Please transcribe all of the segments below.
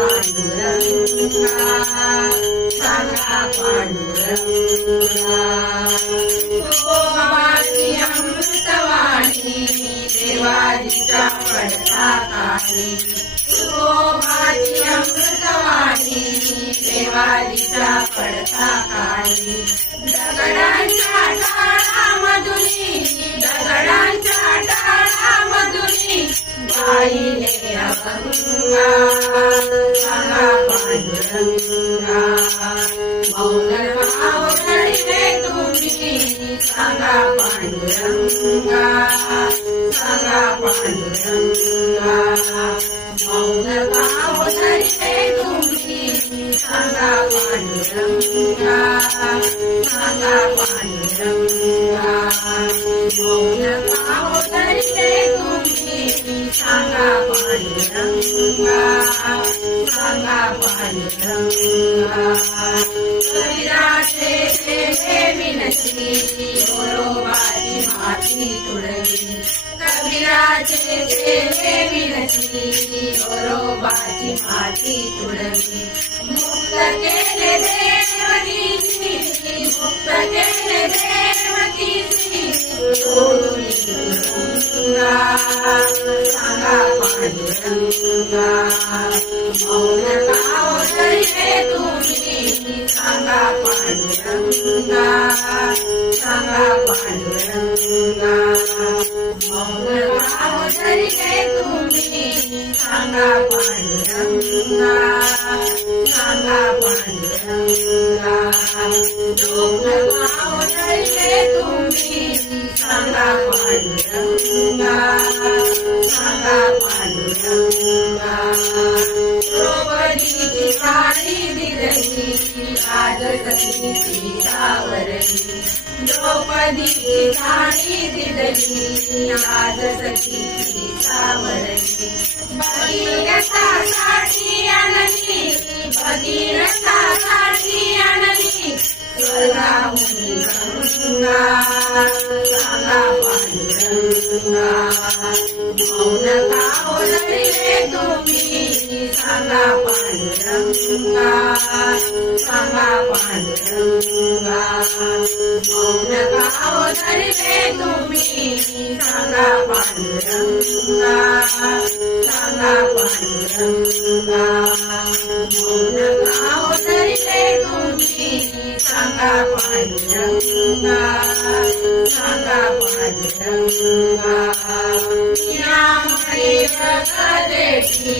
पांडुरंगा सांगा पांडुरंगा तुकोबाची अमृतवाणी देवाजीच्या पडता काळी तुकोबाची अमृतवाणी देवाजीच्या पडता काळी दगडांच्या टाळामधुनी गायिले अभंगा सांगा पांडुरंगा मौन भाव धरिले तुम्ही सांगा पांडुरंगा सांगा पांडुरंगा मौन भाव धरिले तुम्ही सांगा पांडुरंगा सांगा पांडुरंगा मौन भाव धरिले तुम्ही सांगा पांडुरंगा सांगा पांडुरंगा कबीराचे केले विनती गोरोबाची माती तुडवी कबीराचे केले विनती गोरोबाची माती तुडवी मुक्त केले देवकीची मुक्त केले देवकीची सोडून तुरुंगा सांगा पांडुरंगा मौन भाव धरिले तुम्ही सांगा पांडुरंगा सांगा पांडुरंगा मौन भाव धरिले तुम्ही सांगा पांडुरंगा सांगा पांडुरंगा लोक भाव धरिले तुम्ही सांगा पांडुरंगा सांगा पांडुरंगा द्रौपदीची साडी दिलली आज सखीची सावरली द्रौपदीची साडी दिलली आज सखीची सावरली भगीरथासाठी आणली भगीरथासाठी आणली स्वर्गाहुनी गंगा सांगा पांडुरंगा मौन भाव धरिले तुम्ही सांगा पांडुरंगा सांगा पांडुरंगा मौन भाव धरिले तुम्ही सांगा पांडुरंगा सांगा पांडुरंगा मौन भाव धरिले तुम्ही सांगा पांडुरंगा सांगा पांडुरंगा श्रीरामने जगदेठी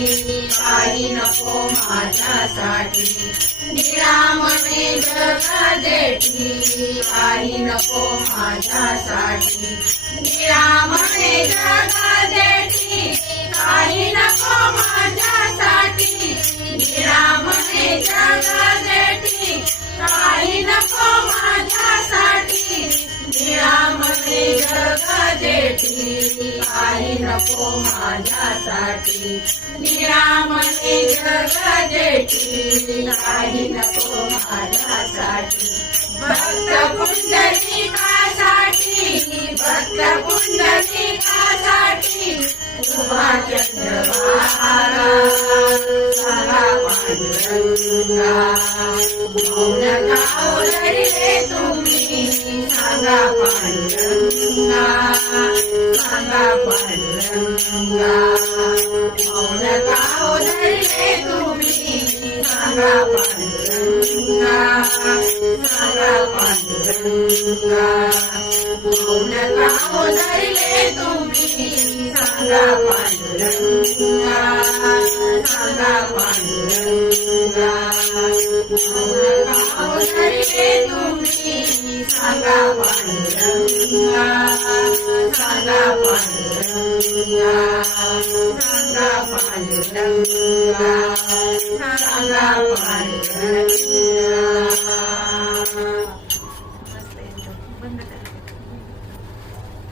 काही नको माझ्यासाठी श्रीरामने जगदेठी काही नको माझ्यासाठी श्रीरामने जगदेठी काही नको माझ्यासाठी श्रीरामने जगदेठी काही नको माझ्यासाठी श्रीरामने जगदेठी काही नको माझ्यासाठी श्रीरामने जगदेठी काही नको माझ्यासाठी भक्त पुंडलिकासाठी भक्त पुंडलिकासाठी उभा चंद्रभागा सांगा पांडुरंगा मौन भाव धरिले तुम्ही सांगा पांडुरंगा सांगा पांडुरंगा मौन भाव धरिले तुम्ही सांगा पांडुरंगा सांगा पांडुरंगा मौन भाव धरिले तुम्ही सांगा पांडुरंगा सांगा पांडुरंगा मौन भाव धरिले तुम्ही सांगा पांडुरंगा सांगा पांडुरंगा सांगा पांडुरंगा सांगा पांडुरंगा.